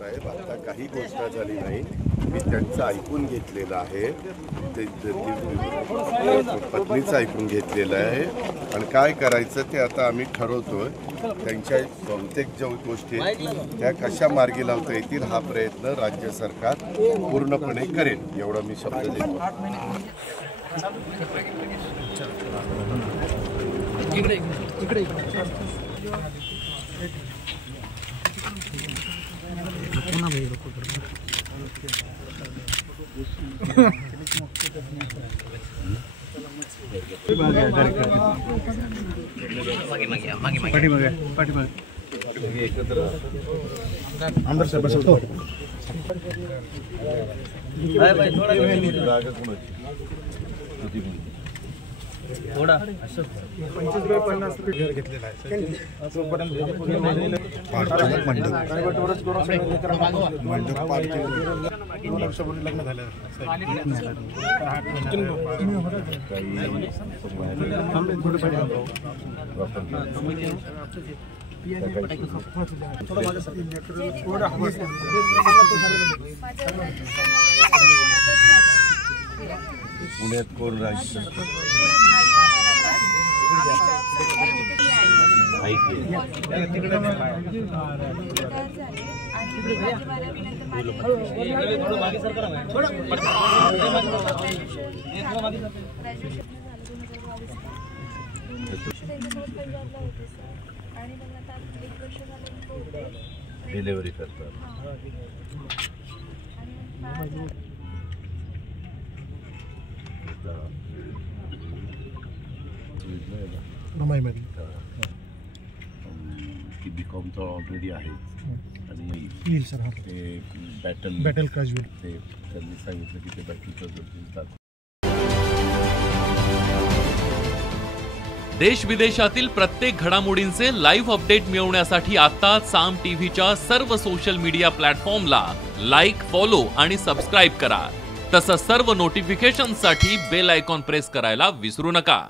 साहेब आता काही घोषणा झाली नाही, मी त्यांचं ऐकून घेतलेलं आहे, पत्नीचं ऐकून घेतलेलं आहे आणि काय करायचं ते आता आम्ही ठरवतोय। त्यांच्या बहुतेक ज्या गोष्टी त्या कशा मार्गी लावता येतील हा प्रयत्न राज्य सरकार पूर्णपणे करेल एवढा मी शब्द देतो। आमदार साहेब बसवतो थोडा 25-50 घर घेतलेला आहे तोपर्यंत वर्षापूर्वी लग्न झालं पुण्यात कोण राहायचं डिलिव्हरी करतात। की बीकॉम तर ऑलरेडी आहे आणि येईल सर हा ते बॅटल क्रॅज्युएट ते त्यांनी सांगितलं की ते बॅटल देश विदेशातील प्रत्येक घडामोडींचे लाईव्ह अपडेट मिळवण्यासाठी आता साम टीव्हीच्या सर्व सोशल मीडिया प्लॅटफॉर्मला लाईक, फॉलो आणि सबस्क्राईब करा। तसंच सर्व नोटिफिकेशनसाठी बेल आयकॉन प्रेस करायला विसरू नका।